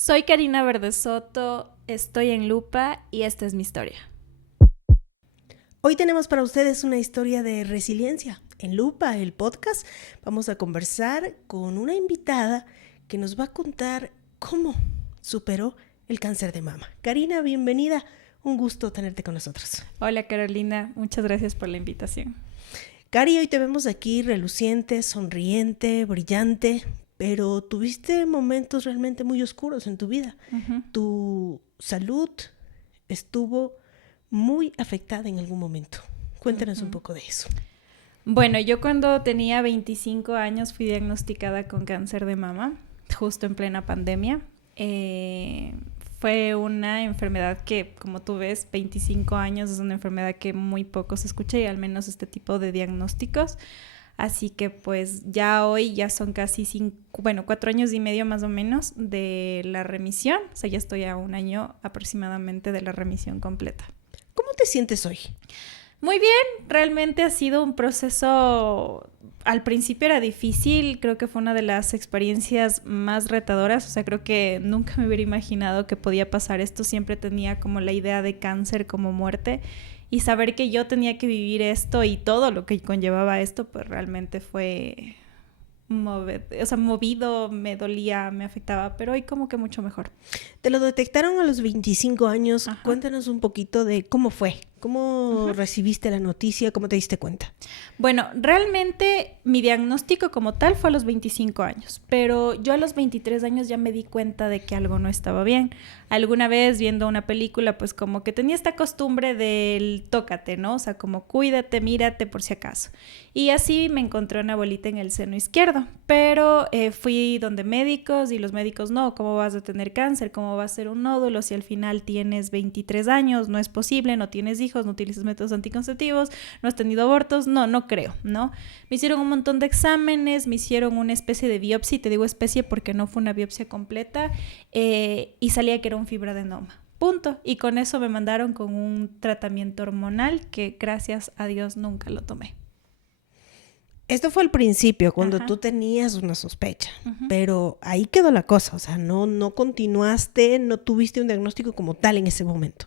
Soy Karina Verde Soto, estoy en Lupa y esta es mi historia. Hoy tenemos para ustedes una historia de resiliencia. En Lupa, el podcast, vamos a conversar con una invitada que nos va a contar cómo superó el cáncer de mama. Karina, bienvenida. Un gusto tenerte con nosotros. Hola Carolina, muchas gracias por la invitación. Cari, hoy te vemos aquí reluciente, sonriente, brillante, pero tuviste momentos realmente muy oscuros en tu vida. Tu salud estuvo muy afectada en algún momento. Cuéntanos un poco de eso. Bueno, yo cuando tenía 25 años fui diagnosticada con cáncer de mama, justo en plena pandemia. Fue una enfermedad que, como tú ves, 25 años es una enfermedad que muy poco se escucha y al menos este tipo de diagnósticos. Así que pues ya hoy ya son casi 4 años y medio más o menos de la remisión. O sea, ya estoy a 1 año aproximadamente de la remisión completa. ¿Cómo te sientes hoy? Muy bien, realmente ha sido un proceso, al principio era difícil, creo que fue una de las experiencias más retadoras, o sea, creo que nunca me hubiera imaginado que podía pasar esto, siempre tenía como la idea de cáncer como muerte y saber que yo tenía que vivir esto y todo lo que conllevaba esto, pues realmente fue movido, me dolía, me afectaba, pero hoy como que mucho mejor. Te lo detectaron a los 25 años. Ajá. Cuéntanos un poquito de cómo fue, cómo recibiste la noticia, cómo te diste cuenta. Bueno, realmente mi diagnóstico como tal fue a los 25 años, pero yo a los 23 años ya me di cuenta de que algo no estaba bien. Alguna vez viendo una película, pues como que tenía esta costumbre del tócate, ¿no? O sea, como cuídate, mírate por si acaso. Y así me encontré una bolita en el seno izquierdo, pero fui donde médicos y los médicos, no, ¿cómo vas a tener cáncer? ¿Cómo va a ser un nódulo si al final tienes 23 años? No es posible, no tienes hijos, no utilizas métodos anticonceptivos, no has tenido abortos, no creo, ¿no? Me hicieron un montón de exámenes, me hicieron una especie de biopsia, y te digo especie porque no fue una biopsia completa, y salía que era un fibroadenoma. Punto. Y con eso me mandaron con un tratamiento hormonal que gracias a Dios nunca lo tomé. Esto fue al principio, cuando Ajá. tú tenías una sospecha, pero ahí quedó la cosa, o sea, no continuaste, no tuviste un diagnóstico como tal en ese momento.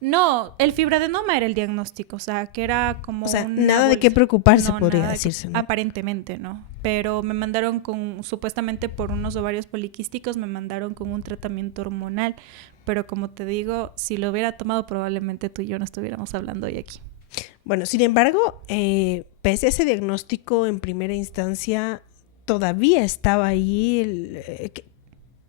No, el fibroadenoma era el diagnóstico, o sea, que era como O sea, una nada de qué preocuparse, no, podría nada decirse, ¿no? aparentemente, ¿no? Pero me mandaron supuestamente por unos ovarios poliquísticos, me mandaron con un tratamiento hormonal, pero como te digo, si lo hubiera tomado probablemente tú y yo no estuviéramos hablando hoy aquí. Bueno, sin embargo, pese a ese diagnóstico en primera instancia, todavía estaba ahí.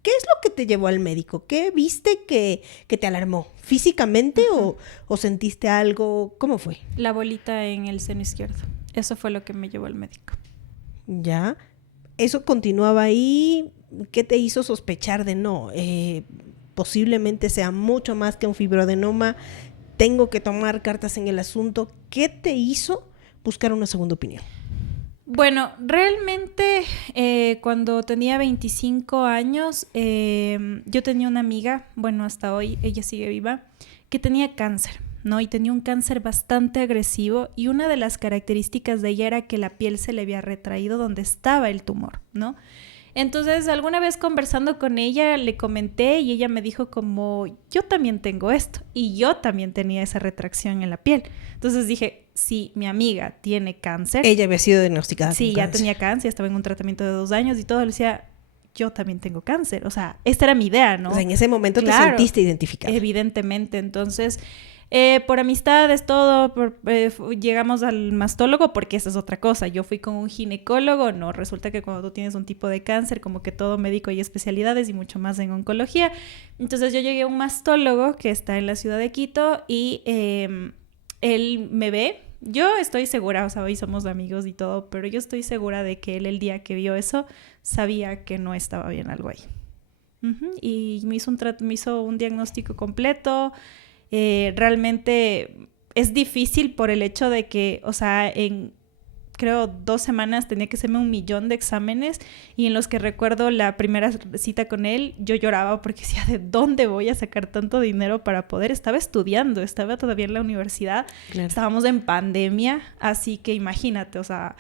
¿Qué es lo que te llevó al médico? ¿Qué viste que te alarmó? ¿Físicamente o sentiste algo? ¿Cómo fue? La bolita en el seno izquierdo. Eso fue lo que me llevó al médico. Ya. ¿Eso continuaba ahí? ¿Qué te hizo sospechar de no? Posiblemente sea mucho más que un fibroadenoma. Tengo que tomar cartas en el asunto. ¿Qué te hizo buscar una segunda opinión? Bueno, realmente cuando tenía 25 años, yo tenía una amiga, bueno, hasta hoy ella sigue viva, que tenía cáncer, ¿no? Y tenía un cáncer bastante agresivo y una de las características de ella era que la piel se le había retraído donde estaba el tumor, ¿no? Entonces, alguna vez conversando con ella, le comenté y ella me dijo como, yo también tengo esto y yo también tenía esa retracción en la piel. Entonces dije, si mi amiga tiene cáncer. Ella había sido diagnosticada sí, con ya cáncer. tenía cáncer, estaba en un tratamiento de 2 años y todo. Le decía, yo también tengo cáncer. O sea, esta era mi idea, ¿no? O sea, en ese momento claro, te sentiste identificada. Evidentemente. Entonces, por amistades, todo, llegamos al mastólogo porque esa es otra cosa. Yo fui con un ginecólogo, no, resulta que cuando tú tienes un tipo de cáncer, como que todo médico hay especialidades y mucho más en oncología. Entonces yo llegué a un mastólogo que está en la ciudad de Quito y él me ve. Yo estoy segura, o sea, hoy somos amigos y todo, pero yo estoy segura de que él el día que vio eso sabía que no estaba bien algo ahí. Y me hizo un diagnóstico completo. Realmente es difícil por el hecho de que, o sea, en creo 2 semanas tenía que hacerme 1,000,000 de exámenes y en los que recuerdo la primera cita con él, yo lloraba porque decía, ¿de dónde voy a sacar tanto dinero para poder? Estaba estudiando, estaba todavía en la universidad, claro. Estábamos en pandemia, así que imagínate, o sea...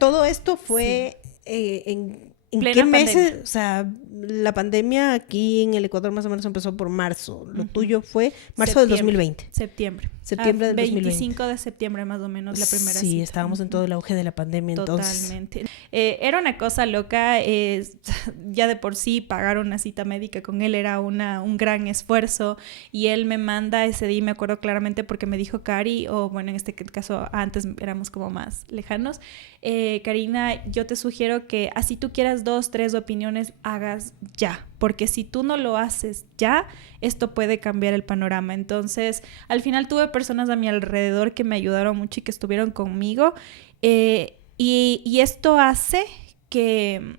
todo esto fue sí. ¿En plena qué meses? pandemia. O sea, la pandemia aquí en el Ecuador más o menos empezó por marzo. Lo tuyo fue marzo del 2020. Septiembre. Septiembre del 2020. 25 de septiembre más o menos la primera Sí, cita. estábamos en todo el auge de la pandemia entonces. Totalmente. Era una cosa loca, ya de por sí pagar una cita médica con él era un gran esfuerzo y él me manda ese día, me acuerdo claramente porque me dijo Cari, o bueno, en este caso antes éramos como más lejanos, Karina, yo te sugiero que así tú quieras 2, 3 opiniones, hagas ya, porque si tú no lo haces ya, esto puede cambiar el panorama. Entonces, al final tuve personas a mi alrededor que me ayudaron mucho y que estuvieron conmigo, y esto hace que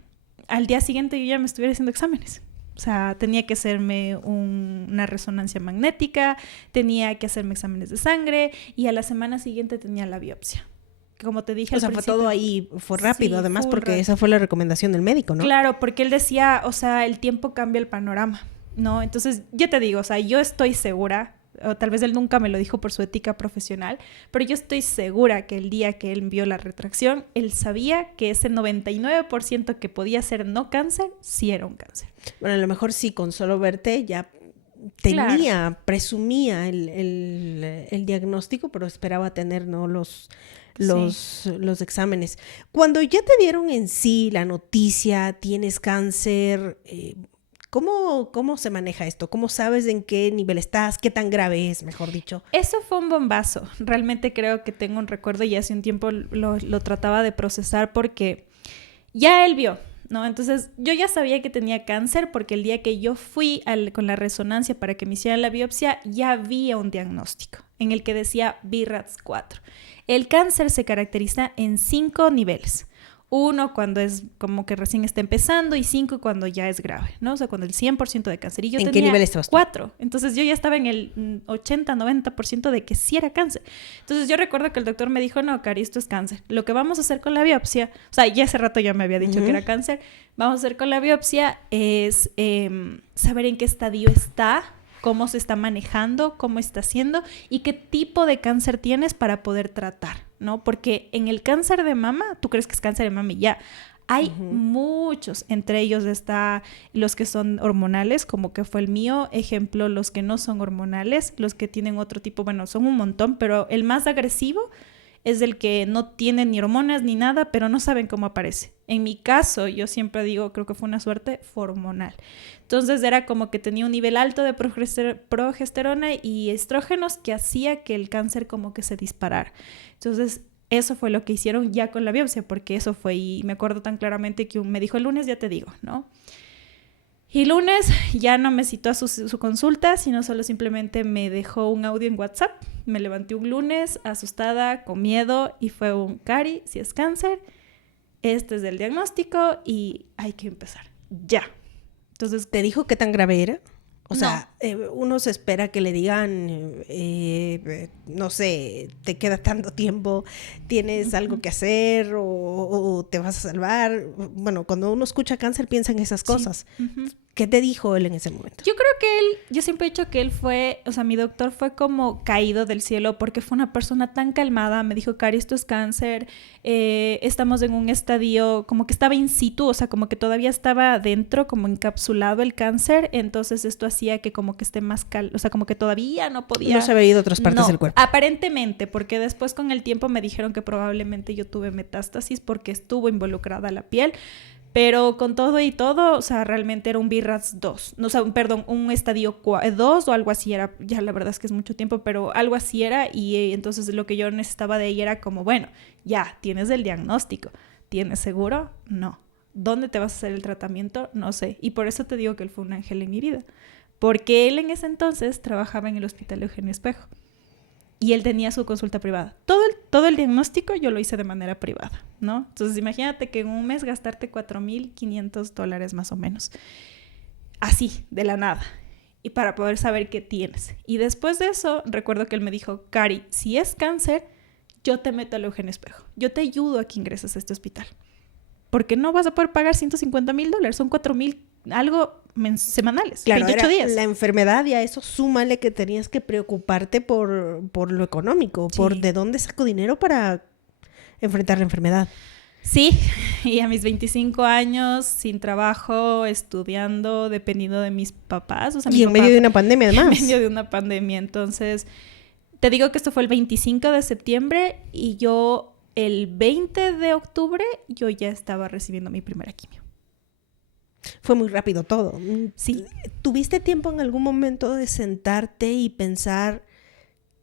al día siguiente yo ya me estuviera haciendo exámenes. O sea, tenía que hacerme una resonancia magnética, tenía que hacerme exámenes de sangre y a la semana siguiente tenía la biopsia. Como te dije o sea, fue todo ahí, fue rápido, sí, además, porque rápido. Esa fue la recomendación del médico, ¿no? Claro, porque él decía, o sea, el tiempo cambia el panorama, ¿no? Entonces, ya te digo, o sea, yo estoy segura, o tal vez él nunca me lo dijo por su ética profesional, pero yo estoy segura que el día que él envió la retracción, él sabía que ese 99% que podía ser no cáncer, sí era un cáncer. Bueno, a lo mejor sí, con solo verte ya tenía, presumía el diagnóstico, pero esperaba tener, ¿no? los exámenes. Cuando ya te dieron en sí la noticia, tienes cáncer, ¿cómo se maneja esto? ¿Cómo sabes en qué nivel estás? ¿Qué tan grave es, mejor dicho? Eso fue un bombazo. Realmente creo que tengo un recuerdo y hace un tiempo lo trataba de procesar porque ya él vio, ¿no? Entonces yo ya sabía que tenía cáncer porque el día que yo fui con la resonancia para que me hicieran la biopsia ya había un diagnóstico en el que decía BRAF 4. El cáncer se caracteriza en 5 niveles. 1 cuando es como que recién está empezando y 5 cuando ya es grave, ¿no? O sea, cuando el 100% de cáncer. Y yo ¿En tenía qué nivel estabas tú? 4. Entonces yo ya estaba en el 80-90% de que sí era cáncer. Entonces yo recuerdo que el doctor me dijo, no, Cari, esto es cáncer. Lo que vamos a hacer con la biopsia, o sea, ya hace rato ya me había dicho que era cáncer, vamos a hacer con la biopsia es saber en qué estadio está, cómo se está manejando, cómo está haciendo y qué tipo de cáncer tienes para poder tratar, ¿no? Porque en el cáncer de mama, tú crees que es cáncer de mama y ya. Hay muchos, entre ellos está los que son hormonales, como que fue el mío, ejemplo, los que no son hormonales, los que tienen otro tipo, bueno, son un montón, pero el más agresivo es el que no tiene ni hormonas ni nada, pero no saben cómo aparece. En mi caso, yo siempre digo, creo que fue una suerte, fue hormonal. Entonces era como que tenía un nivel alto de progesterona y estrógenos que hacía que el cáncer como que se disparara. Entonces eso fue lo que hicieron ya con la biopsia, porque eso fue, y me acuerdo tan claramente que me dijo el lunes, ya te digo, ¿no? Y lunes ya no me citó a su consulta, sino solo simplemente me dejó un audio en WhatsApp. Me levanté un lunes asustada, con miedo, y fue un Cari, si es cáncer, este es el diagnóstico y hay que empezar ya. Entonces, ¿te dijo qué tan grave era? O sea, uno se espera que le digan, no sé, te queda tanto tiempo, tienes algo que hacer o te vas a salvar. Bueno, cuando uno escucha cáncer piensa en esas cosas. Sí. ¿Qué te dijo él en ese momento? Yo creo que yo siempre he dicho que él fue, o sea, mi doctor fue como caído del cielo porque fue una persona tan calmada. Me dijo, Cari, esto es cáncer, estamos en un estadio, como que estaba in situ, o sea, como que todavía estaba dentro, como encapsulado el cáncer, entonces esto hacía que como que esté más o sea, como que todavía no podía. No se había ido a otras partes del cuerpo. Aparentemente, porque después con el tiempo me dijeron que probablemente yo tuve metástasis porque estuvo involucrada la piel. Pero con todo y todo, o sea, realmente era un BRAF 2. No, o sea, perdón, un estadio 2 o algo así era. Ya la verdad es que es mucho tiempo, pero algo así era. Y entonces lo que yo necesitaba de ella era como, bueno, ya, tienes el diagnóstico. ¿Tienes seguro? No. ¿Dónde te vas a hacer el tratamiento? No sé. Y por eso te digo que él fue un ángel en mi vida. Porque él en ese entonces trabajaba en el Hospital Eugenio Espejo. Y él tenía su consulta privada. Todo el diagnóstico yo lo hice de manera privada, ¿no? Entonces imagínate que en un mes gastarte $4,500 más o menos. Así, de la nada. Y para poder saber qué tienes. Y después de eso, recuerdo que él me dijo, Cari, si es cáncer, yo te meto al Eugenio Espejo. Yo te ayudo a que ingreses a este hospital. Porque no vas a poder pagar $150,000. Son 4,000 algo semanales, claro, 28 días. La enfermedad y a eso súmale que tenías que preocuparte por lo económico, sí. Por de dónde saco dinero para enfrentar la enfermedad. Sí, y a mis 25 años, sin trabajo, estudiando, dependiendo de mis papás. O sea, y en medio de una pandemia, además. En medio de una pandemia. Entonces, te digo que esto fue el 25 de septiembre y yo el 20 de octubre yo ya estaba recibiendo mi primera quimio. Fue muy rápido todo. Sí. ¿Tuviste tiempo en algún momento de sentarte y pensar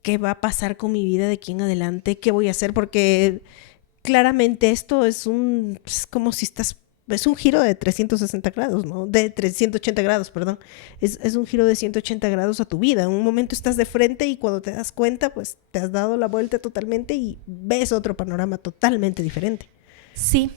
qué va a pasar con mi vida de aquí en adelante? ¿Qué voy a hacer? Porque claramente esto es como si es un giro de 360 grados, ¿no? De 380 grados, perdón. Es un giro de 180 grados a tu vida. En un momento estás de frente y cuando te das cuenta, pues te has dado la vuelta totalmente y ves otro panorama totalmente diferente. Sí.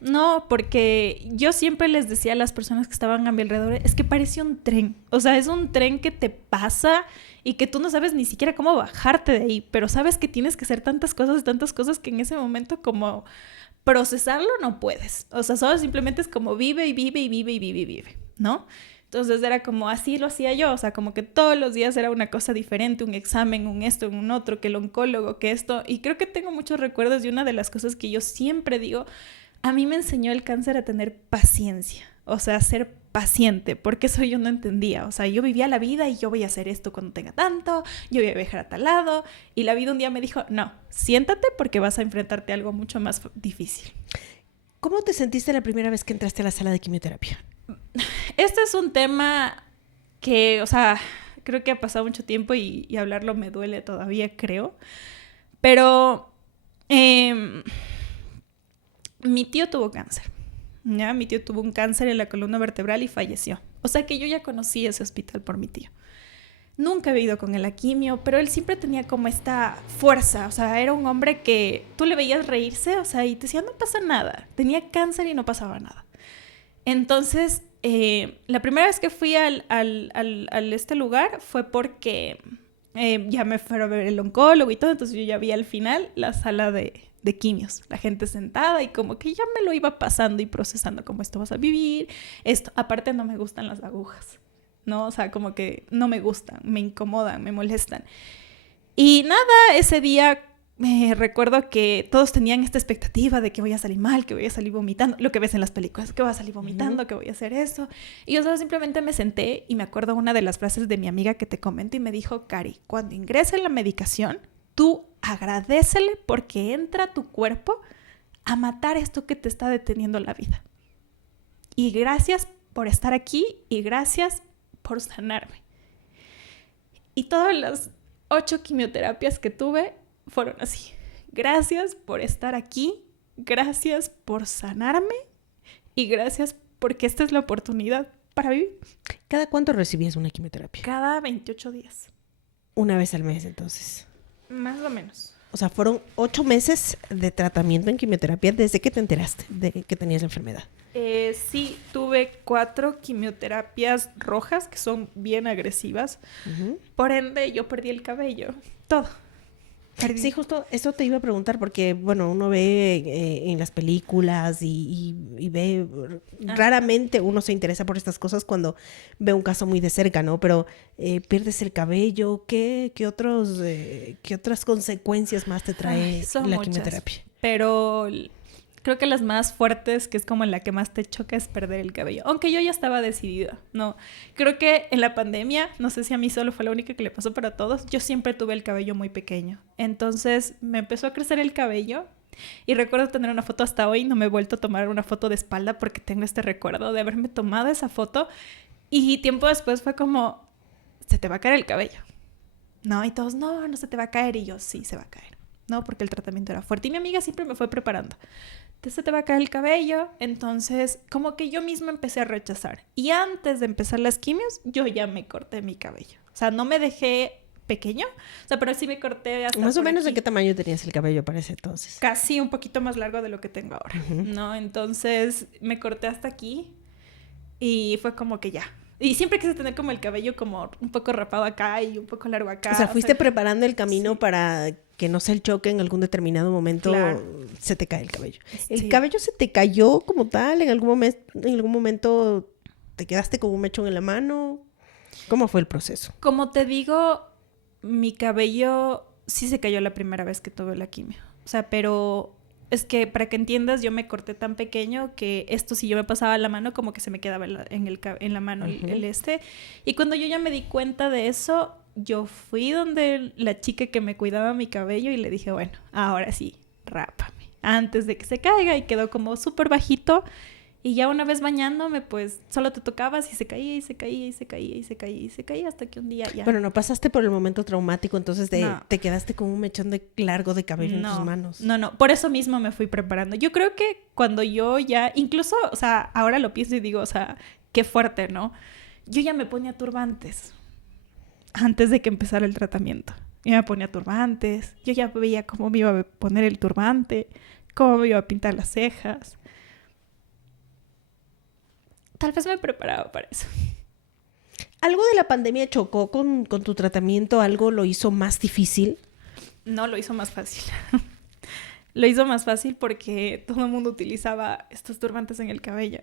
No, porque yo siempre les decía a las personas que estaban a mi alrededor, es que parece un tren. O sea, es un tren que te pasa y que tú no sabes ni siquiera cómo bajarte de ahí, pero sabes que tienes que hacer tantas cosas que en ese momento como procesarlo no puedes. O sea, solo simplemente es como vive, ¿no? Entonces era como así lo hacía yo, o sea, como que todos los días era una cosa diferente, un examen, un esto, un otro, que el oncólogo, que esto. Y creo que tengo muchos recuerdos de una de las cosas que yo siempre digo, a mí me enseñó el cáncer a tener paciencia, o sea, a ser paciente, porque eso yo no entendía. O sea, yo vivía la vida y yo voy a hacer esto cuando tenga tanto, yo voy a viajar a tal lado, y la vida un día me dijo, no, siéntate porque vas a enfrentarte a algo mucho más difícil. ¿Cómo te sentiste la primera vez que entraste a la sala de quimioterapia? Este es un tema que, o sea, creo que ha pasado mucho tiempo y hablarlo me duele todavía, creo, pero mi tío tuvo cáncer. ¿Ya? Mi tío tuvo un cáncer en la columna vertebral y falleció. O sea que yo ya conocí ese hospital por mi tío. Nunca he ido con él a quimio, pero él siempre tenía como esta fuerza. O sea, era un hombre que tú le veías reírse, o sea, y te decía, no pasa nada. Tenía cáncer y no pasaba nada. Entonces, la primera vez que fui al este lugar fue porque ya me fueron a ver el oncólogo y todo. Entonces yo ya vi al final la sala de quimios, la gente sentada y como que ya me lo iba pasando y procesando como esto vas a vivir, esto, aparte no me gustan las agujas, ¿no? O sea, como que no me gustan, me incomodan, me molestan. Y nada, ese día recuerdo que todos tenían esta expectativa de que voy a salir mal, que voy a salir vomitando, lo que ves en las películas, que voy a salir vomitando, que voy a hacer eso. Y yo solo simplemente me senté y me acuerdo una de las frases de mi amiga que te comento y me dijo, Cari, cuando ingrese la medicación, tú agradécele porque entra a tu cuerpo a matar esto que te está deteniendo la vida. Y gracias por estar aquí y gracias por sanarme. Y todas las 8 quimioterapias que tuve fueron así. Gracias por estar aquí, gracias por sanarme y gracias porque esta es la oportunidad para vivir. ¿Cada cuánto recibías una quimioterapia? Cada 28 días. Una vez al mes, entonces. Más o menos. O sea, fueron 8 meses de tratamiento en quimioterapia desde que te enteraste de que tenías la enfermedad. Sí, tuve 4 quimioterapias rojas que son bien agresivas. Uh-huh. Por ende, yo perdí el cabello. Todo. Perdí. Sí, justo eso te iba a preguntar porque, bueno, uno ve en las películas y ve, raramente uno se interesa por estas cosas cuando ve un caso muy de cerca, ¿no? Pero pierdes el cabello, ¿qué otras consecuencias más te trae la quimioterapia? Pero creo que las más fuertes, que es como en la que más te choca, es perder el cabello. Aunque yo ya estaba decidida, ¿no? Creo que en la pandemia, no sé si a mí solo fue la única que le pasó, pero a todos, yo siempre tuve el cabello muy pequeño. Entonces me empezó a crecer el cabello y recuerdo tener una foto hasta hoy. No me he vuelto a tomar una foto de espalda porque tengo este recuerdo de haberme tomado esa foto y tiempo después fue como, se te va a caer el cabello. No, y todos, no se te va a caer. Y yo, sí, se va a caer. No, porque el tratamiento era fuerte. Y mi amiga siempre me fue preparando. Se te va a caer el cabello. Entonces, como que yo misma empecé a rechazar. Y antes de empezar las quimios, yo ya me corté mi cabello. O sea, no me dejé pequeño. O sea, pero sí me corté hasta más o menos aquí. ¿De qué tamaño tenías el cabello para ese entonces? Casi un poquito más largo de lo que tengo ahora, uh-huh. ¿No? Entonces, me corté hasta aquí. Y fue como que ya. Y siempre quise tener como el cabello como un poco rapado acá y un poco largo acá. O sea, fuiste preparando el camino sí. Para que no sea el choque en algún determinado momento, claro. Se te cae el cabello. ¿El sí. cabello se te cayó como tal? ¿En algún momento te quedaste con un mechón en la mano? ¿Cómo fue el proceso? Como te digo, mi cabello sí se cayó la primera vez que tuve la quimio. O sea, pero Es que, para que entiendas, yo me corté tan pequeño que esto, si yo me pasaba la mano, como que se me quedaba en la mano el este. Y cuando yo ya me di cuenta de eso, yo fui donde la chica que me cuidaba mi cabello y le dije, bueno, ahora sí, rápame, antes de que se caiga. Y quedó como súper bajito. Y ya una vez bañándome, pues solo te tocabas y se caía y se caía y se caía y se caía y se caía hasta que un día ya... Bueno, no pasaste por el momento traumático, entonces No. te quedaste con un mechón largo de cabello en tus manos. No, por eso mismo me fui preparando. Yo creo que cuando yo ya, incluso, o sea, ahora lo pienso y digo, o sea, qué fuerte, ¿no? Yo ya me ponía turbantes antes de que empezara el tratamiento. Yo me ponía turbantes, yo ya veía cómo me iba a poner el turbante, cómo me iba a pintar las cejas. Tal vez me preparaba para eso. ¿Algo de la pandemia chocó con tu tratamiento? ¿Algo lo hizo más difícil? No, lo hizo más fácil. Lo hizo más fácil porque todo el mundo utilizaba estos turbantes en el cabello.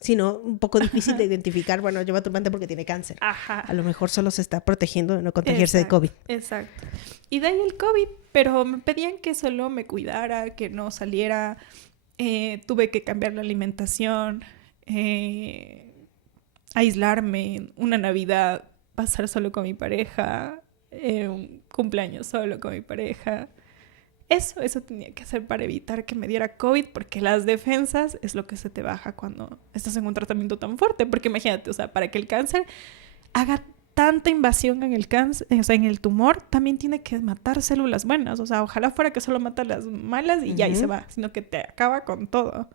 Sino un poco difícil de identificar, bueno, lleva turbante porque tiene cáncer. Ajá. A lo mejor solo se está protegiendo de no contagiarse de COVID. Exacto. Y de ahí el COVID, pero me pedían que solo me cuidara, que no saliera. Tuve que cambiar la alimentación, aislarme, una Navidad, pasar solo con mi pareja, un cumpleaños solo con mi pareja. Eso tenía que hacer para evitar que me diera COVID, porque las defensas es lo que se te baja cuando estás en un tratamiento tan fuerte. Porque imagínate, o sea, para que el cáncer haga tanta invasión en el cáncer, o sea, en el tumor, también tiene que matar células buenas. O sea, ojalá fuera que solo mata las malas y ya ahí se va, sino que te acaba con todo.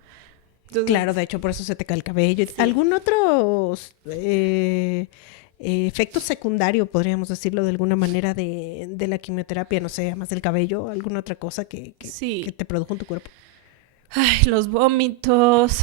Entonces, claro, de hecho, por eso se te cae el cabello. Sí. ¿Algún otro efecto secundario, podríamos decirlo de alguna manera, de la quimioterapia? No sé, además del cabello, ¿alguna otra cosa que te produjo en tu cuerpo? Ay, los vómitos,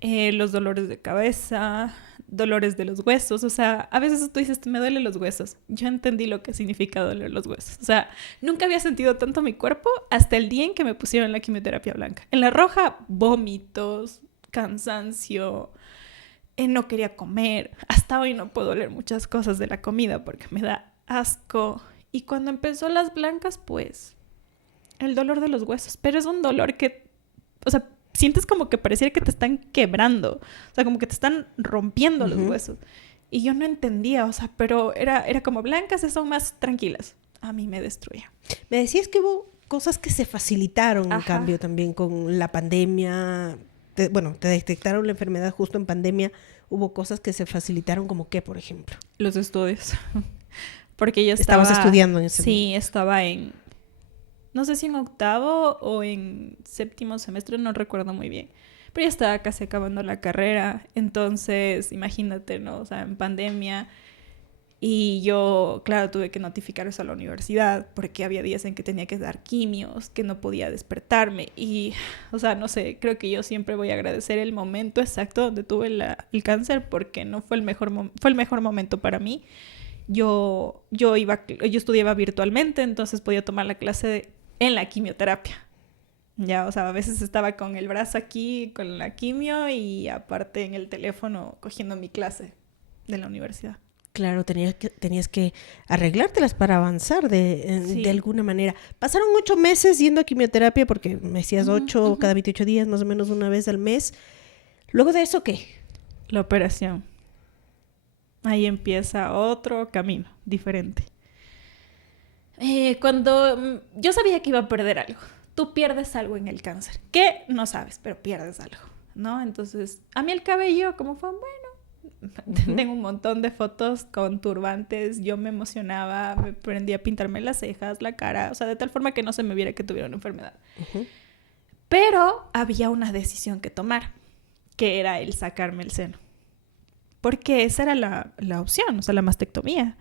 los dolores de cabeza, dolores de los huesos. O sea, a veces tú dices, me duelen los huesos. Yo entendí lo que significa doler los huesos. O sea, nunca había sentido tanto mi cuerpo hasta el día en que me pusieron la quimioterapia blanca. En la roja, vómitos, cansancio, no quería comer. Hasta hoy no puedo oler muchas cosas de la comida porque me da asco. Y cuando empezó las blancas, pues, el dolor de los huesos. Pero es un dolor que, o sea, sientes como que pareciera que te están quebrando. O sea, como que te están rompiendo los huesos. Y yo no entendía, o sea, pero era como blancas, son más tranquilas. A mí me destruía. Me decías que hubo cosas que se facilitaron, en cambio, también con la pandemia. Te detectaron la enfermedad justo en pandemia. Hubo cosas que se facilitaron, como qué, por ejemplo. Los estudios. Porque yo estaba... ¿Estabas estudiando en ese momento? Sí, estaba en... No sé si en octavo o en séptimo semestre, no recuerdo muy bien. Pero ya estaba casi acabando la carrera. Entonces, imagínate, ¿no? O sea, en pandemia. Y yo, claro, tuve que notificar eso a la universidad porque había días en que tenía que dar quimios, que no podía despertarme. Y, o sea, no sé, creo que yo siempre voy a agradecer el momento exacto donde tuve el cáncer porque no fue el mejor momento para mí. Yo estudiaba virtualmente, entonces podía tomar la clase en la quimioterapia. Ya, o sea, a veces estaba con el brazo aquí, con la quimio y aparte en el teléfono cogiendo mi clase de la universidad. Claro, tenías que arreglártelas para avanzar de alguna manera. Pasaron 8 meses yendo a quimioterapia porque me decías 8 cada 28 días, más o menos una vez al mes. Luego de eso, ¿qué? La operación. Ahí empieza otro camino diferente. Cuando yo sabía que iba a perder algo. Tú pierdes algo en el cáncer. ¿Qué? No sabes, pero pierdes algo, ¿no? Entonces, a mí el cabello, como fue, bueno, tengo un montón de fotos con turbantes. Yo me emocionaba, me prendía a pintarme las cejas, la cara, o sea, de tal forma que no se me viera que tuviera una enfermedad. Pero había una decisión que tomar, que era el sacarme el seno. Porque esa era la opción, o sea, la mastectomía.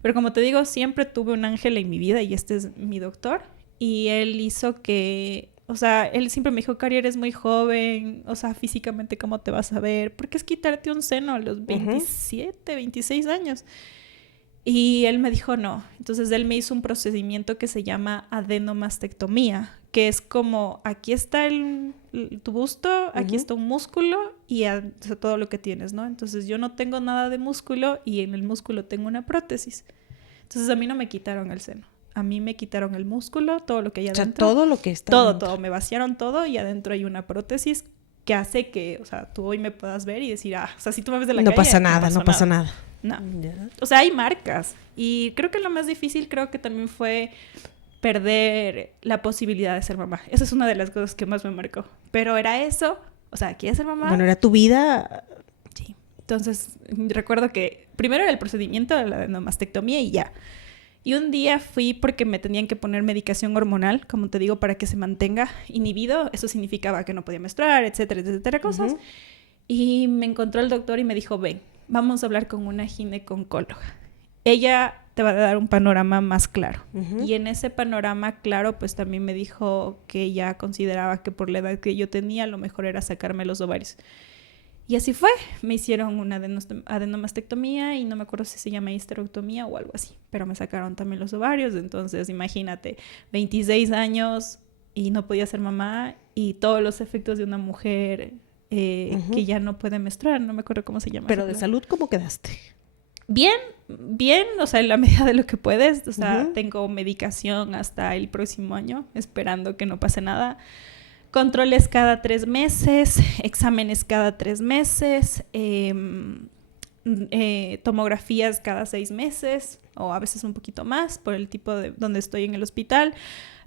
Pero como te digo, siempre tuve un ángel en mi vida y este es mi doctor. Y él hizo que, o sea, él siempre me dijo, Cari, eres muy joven, o sea, físicamente, ¿cómo te vas a ver? Porque es quitarte un seno a los 27, 26 años. Y él me dijo no. Entonces él me hizo un procedimiento que se llama adenomastectomía, que es como, aquí está tu busto, aquí está un músculo y o sea, todo lo que tienes, ¿no? Entonces yo no tengo nada de músculo y en el músculo tengo una prótesis. Entonces a mí no me quitaron el seno. a mí me quitaron el músculo, todo lo que hay O sea, adentro. todo lo que está Todo, dentro. todo. Me vaciaron todo y adentro hay una prótesis que hace que, o sea, tú hoy me puedas ver y decir, o sea, si tú me ves de la No calle, pasa nada, no pasa nada. No. Ya. O sea, hay marcas. Y creo que lo más difícil creo que también fue perder la posibilidad de ser mamá. Esa es una de las cosas que más me marcó. Pero era eso, o sea, ¿quieres ser mamá? Bueno, era tu vida. Sí. Entonces, recuerdo que primero era el procedimiento de la adenomastectomía y ya. Y un día fui porque me tenían que poner medicación hormonal, como te digo, para que se mantenga inhibido. Eso significaba que no podía menstruar, etcétera, etcétera, cosas. Y me encontró el doctor y me dijo, ven, vamos a hablar con una ginecóloga. Ella te va a dar un panorama más claro. Y en ese panorama claro, pues también me dijo que ella consideraba que por la edad que yo tenía, lo mejor era sacarme los ovarios. Y así fue. Me hicieron una adenomastectomía y no me acuerdo si se llama histerectomía o algo así. Pero me sacaron también los ovarios. Entonces, imagínate, 26 años y no podía ser mamá y todos los efectos de una mujer que ya no puede menstruar. No me acuerdo cómo se llama. Pero de salud, ¿cómo quedaste? Bien, bien, o sea, en la medida de lo que puedes. O sea, tengo medicación hasta el próximo año, esperando que no pase nada. Controles cada 3 meses, exámenes cada 3 meses, tomografías cada 6 meses o a veces un poquito más por el tipo de donde estoy en el hospital.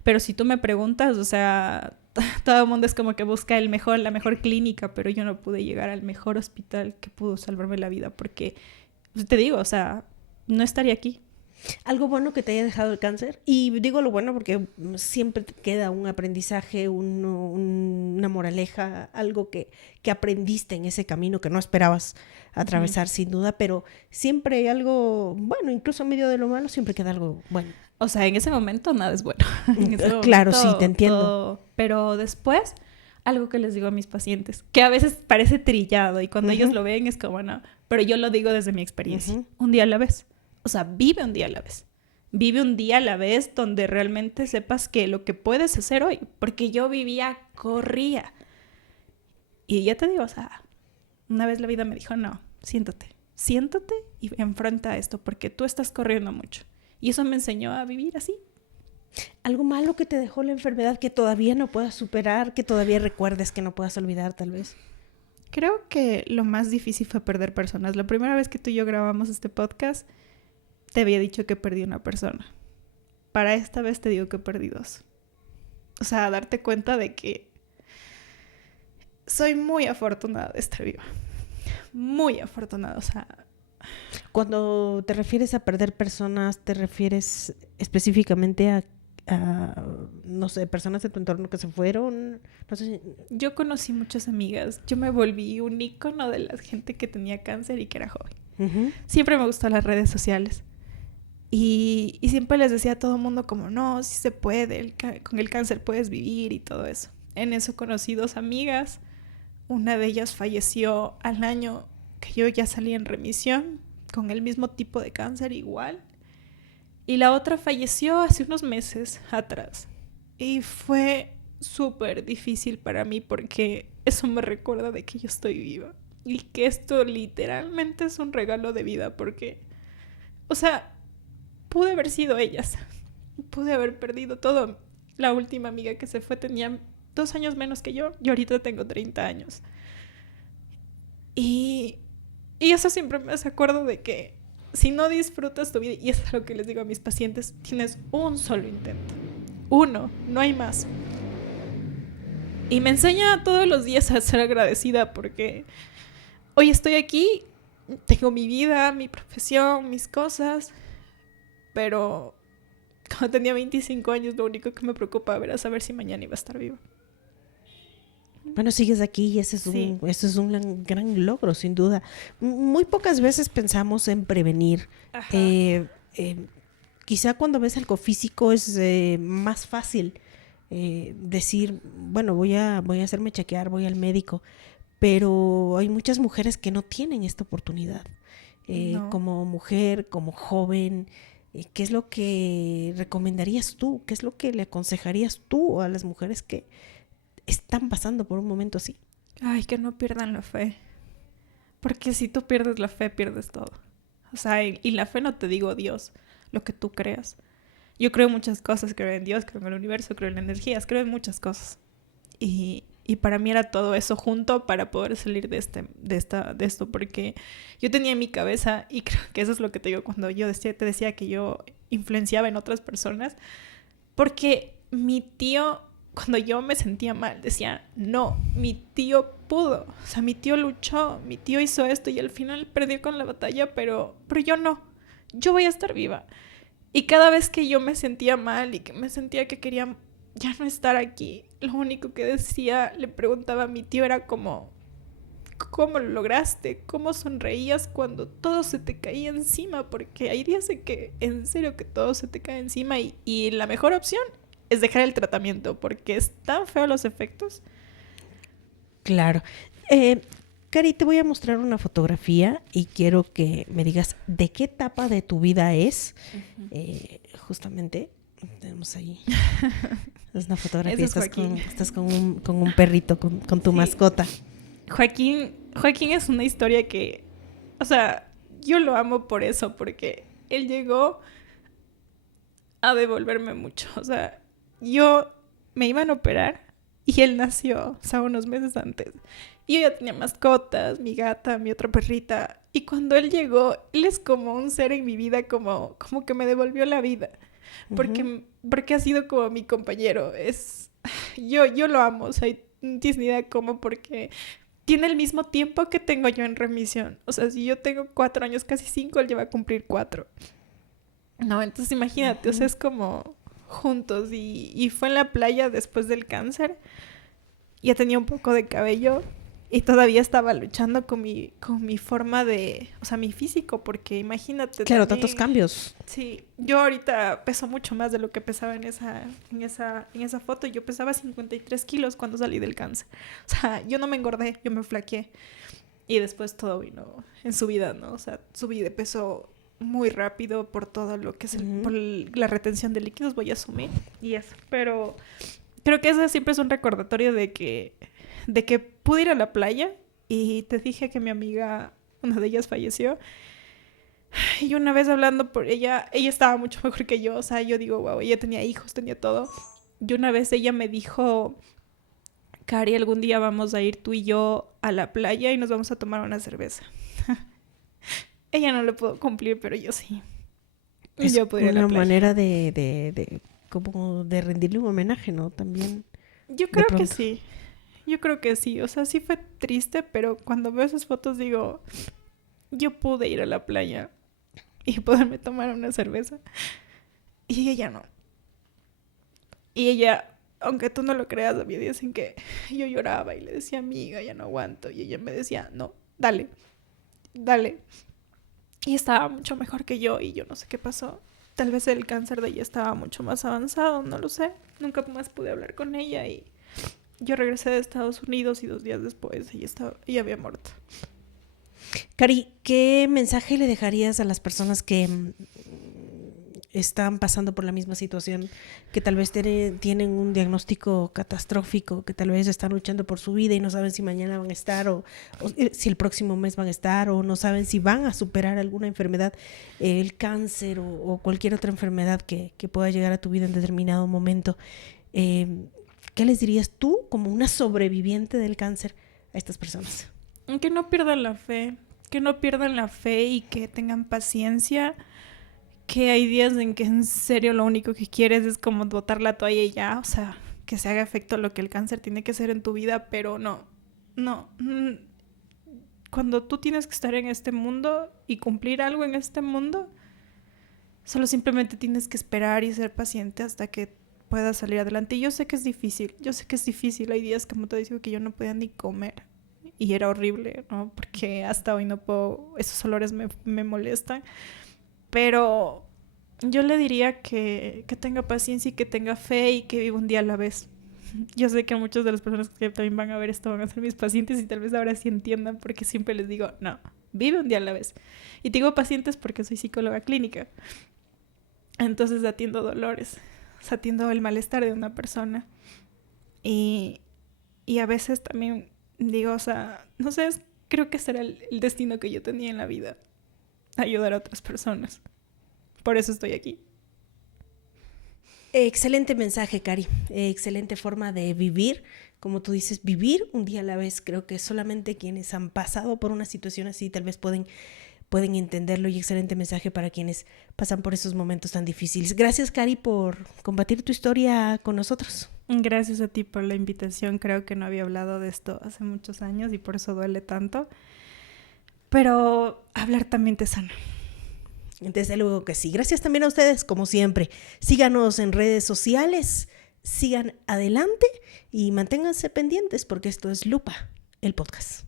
Pero si tú me preguntas, o sea, todo el mundo es como que busca la mejor clínica, pero yo no pude llegar al mejor hospital que pudo salvarme la vida porque, te digo, o sea, no estaría aquí. Algo bueno que te haya dejado el cáncer. Y digo lo bueno porque siempre te queda un aprendizaje, una moraleja, algo que aprendiste en ese camino que no esperabas atravesar sin duda, pero siempre hay algo bueno, incluso en medio de lo malo siempre queda algo bueno. O sea, en ese momento nada es bueno. Claro, sí, te entiendo. Pero después, algo que les digo a mis pacientes, que a veces parece trillado y cuando ellos lo ven es como, no, pero yo lo digo desde mi experiencia. Un día a la vez. O sea, vive un día a la vez. Vive un día a la vez donde realmente sepas que lo que puedes hacer hoy, porque yo corría. Y ya te digo, o sea, una vez la vida me dijo, no, siéntate y enfrenta esto, porque tú estás corriendo mucho. Y eso me enseñó a vivir así. ¿Algo malo que te dejó la enfermedad que todavía no puedas superar, que todavía recuerdes, que no puedas olvidar tal vez? Creo que lo más difícil fue perder personas. La primera vez que tú y yo grabamos este podcast, te había dicho que perdí una persona. Para esta vez te digo que perdí 2. O sea, darte cuenta de que soy muy afortunada de estar viva. Muy afortunada, o sea. Cuando te refieres a perder personas, ¿te refieres específicamente a no sé, personas de tu entorno que se fueron? No sé si... Yo conocí muchas amigas. Yo me volví un ícono de la gente que tenía cáncer y que era joven. Siempre me gustó las redes sociales. Y siempre les decía a todo el mundo como, no, sí se puede, con el cáncer puedes vivir y todo eso. En eso conocí 2 amigas. Una de ellas falleció al año que yo ya salí en remisión, con el mismo tipo de cáncer igual. Y la otra falleció hace unos meses atrás. Y fue súper difícil para mí porque eso me recuerda de que yo estoy viva. Y que esto literalmente es un regalo de vida porque, o sea, pude haber sido ellas. Pude haber perdido todo. La última amiga que se fue tenía 2 años menos que yo. Y ahorita tengo 30 años. Y eso siempre me hace acuerdo de que si no disfrutas tu vida, y eso es lo que les digo a mis pacientes, tienes un solo intento. 1, no hay más. Y me enseña todos los días a ser agradecida porque hoy estoy aquí, tengo mi vida, mi profesión, mis cosas, pero cuando tenía 25 años lo único que me preocupaba era saber si mañana iba a estar viva. Bueno, sigues aquí y ese es un gran logro, sin duda. Muy pocas veces pensamos en prevenir. Quizá cuando ves algo físico es más fácil decir, bueno, voy a hacerme chequear, voy al médico. Pero hay muchas mujeres que no tienen esta oportunidad. No. Como mujer, como joven, ¿qué es lo que recomendarías tú? ¿Qué es lo que le aconsejarías tú a las mujeres que están pasando por un momento así? Ay, que no pierdan la fe. Porque si tú pierdes la fe, pierdes todo. O sea, y la fe no te digo Dios, lo que tú creas. Yo creo en muchas cosas, creo en Dios, creo en el universo, creo en energías, creo en muchas cosas. Y para mí era todo eso junto para poder salir de esto, porque yo tenía en mi cabeza, y creo que eso es lo que te digo cuando te decía que yo influenciaba en otras personas, porque mi tío, cuando yo me sentía mal, decía, no, mi tío pudo, o sea, mi tío luchó, mi tío hizo esto y al final perdió con la batalla, pero yo no, yo voy a estar viva. Y cada vez que yo me sentía mal y que me sentía que quería ya no estar aquí, lo único que decía, le preguntaba a mi tío era como, ¿cómo lo lograste? ¿Cómo sonreías cuando todo se te caía encima? Porque hay días en que en serio que todo se te cae encima y la mejor opción es dejar el tratamiento porque es tan feo los efectos. Claro. Cari, te voy a mostrar una fotografía y quiero que me digas de qué etapa de tu vida es. Justamente, tenemos ahí. Es una fotografía, Ese es estás con un perrito, con tu Sí. mascota. Joaquín es una historia que, o sea, yo lo amo por eso, porque él llegó a devolverme mucho. O sea, yo me iban a operar y él nació, o sea, unos meses antes. Y yo ya tenía mascotas, mi gata, mi otra perrita. Y cuando él llegó, él es como un ser en mi vida, como que me devolvió la vida. Porque ha sido como mi compañero. Yo lo amo, o sea, no tienes ni idea cómo, porque tiene el mismo tiempo que tengo yo en remisión. O sea, si yo tengo 4 años, casi 5, él ya va a cumplir 4. No, entonces imagínate, o sea, es como juntos. Y fue en la playa después del cáncer. Ya tenía un poco de cabello y todavía estaba luchando con mi forma de, o sea, mi físico, porque imagínate. Claro, también, tantos cambios. Sí, yo ahorita peso mucho más de lo que pesaba en esa foto. Yo pesaba 53 kilos cuando salí del cáncer. O sea, yo no me engordé, yo me flaqueé. Y después todo vino en subida, ¿no? O sea, subí de peso muy rápido por todo lo que es por la retención de líquidos, voy a asumir. Y eso, pero creo que ese siempre es un recordatorio de que pude ir a la playa y te dije que mi amiga, una de ellas falleció. Y una vez hablando por ella estaba mucho mejor que yo. O sea, yo digo, wow, ella tenía hijos, tenía todo. Y una vez ella me dijo, Cari, algún día vamos a ir tú y yo a la playa y nos vamos a tomar una cerveza. Ella no lo pudo cumplir, pero yo sí. Es yo pude ir a la una playa. manera de como de rendirle un homenaje, ¿no? También Yo de creo que pronto. sí. Yo creo que sí. O sea, sí fue triste, pero cuando veo esas fotos digo, yo pude ir a la playa y poderme tomar una cerveza. Y ella no. Y ella, aunque tú no lo creas, había días en que yo lloraba y le decía, amiga, ya no aguanto. Y ella me decía, no, dale, dale. Y estaba mucho mejor que yo y yo no sé qué pasó. Tal vez el cáncer de ella estaba mucho más avanzado, no lo sé. Nunca más pude hablar con ella y yo regresé de Estados Unidos y 2 días después ella había muerto. Cari, ¿qué mensaje le dejarías a las personas que están pasando por la misma situación, que tal vez tienen un diagnóstico catastrófico, que tal vez están luchando por su vida y no saben si mañana van a estar o si el próximo mes van a estar, o no saben si van a superar alguna enfermedad, el cáncer o cualquier otra enfermedad que pueda llegar a tu vida en determinado momento? ¿Qué les dirías tú como una sobreviviente del cáncer a estas personas? Que no pierdan la fe, y que tengan paciencia. Que hay días en que en serio lo único que quieres es como botar la toalla y ya, o sea, que se haga efecto lo que el cáncer tiene que hacer en tu vida, pero no. Cuando tú tienes que estar en este mundo y cumplir algo en este mundo, solo simplemente tienes que esperar y ser paciente hasta que puedas salir adelante. Y yo sé que es difícil, hay días, como te digo, que yo no podía ni comer y era horrible, ¿no? Porque hasta hoy no puedo, esos olores me molestan. Pero yo le diría que tenga paciencia y que tenga fe y que viva un día a la vez. Yo sé que muchas de las personas que también van a ver esto van a ser mis pacientes y tal vez ahora sí entiendan, porque siempre les digo, no, vive un día a la vez. Y te digo pacientes porque soy psicóloga clínica. Entonces atiendo dolores, o sea, atiendo el malestar de una persona. Y a veces también digo, o sea, no sé, creo que ese era el destino que yo tenía en la vida. Ayudar a otras personas. Por eso estoy aquí. Excelente mensaje, Cari. Excelente forma de vivir. Como tú dices, vivir un día a la vez. Creo que solamente quienes han pasado por una situación así tal vez pueden entenderlo, y excelente mensaje para quienes pasan por esos momentos tan difíciles. Gracias, Cari, por compartir tu historia con nosotros. Gracias a ti por la invitación. Creo que no había hablado de esto hace muchos años y por eso duele tanto. Pero hablar también te sana. Desde luego que sí. Gracias también a ustedes, como siempre. Síganos en redes sociales, sigan adelante y manténganse pendientes porque esto es Lupa, el podcast.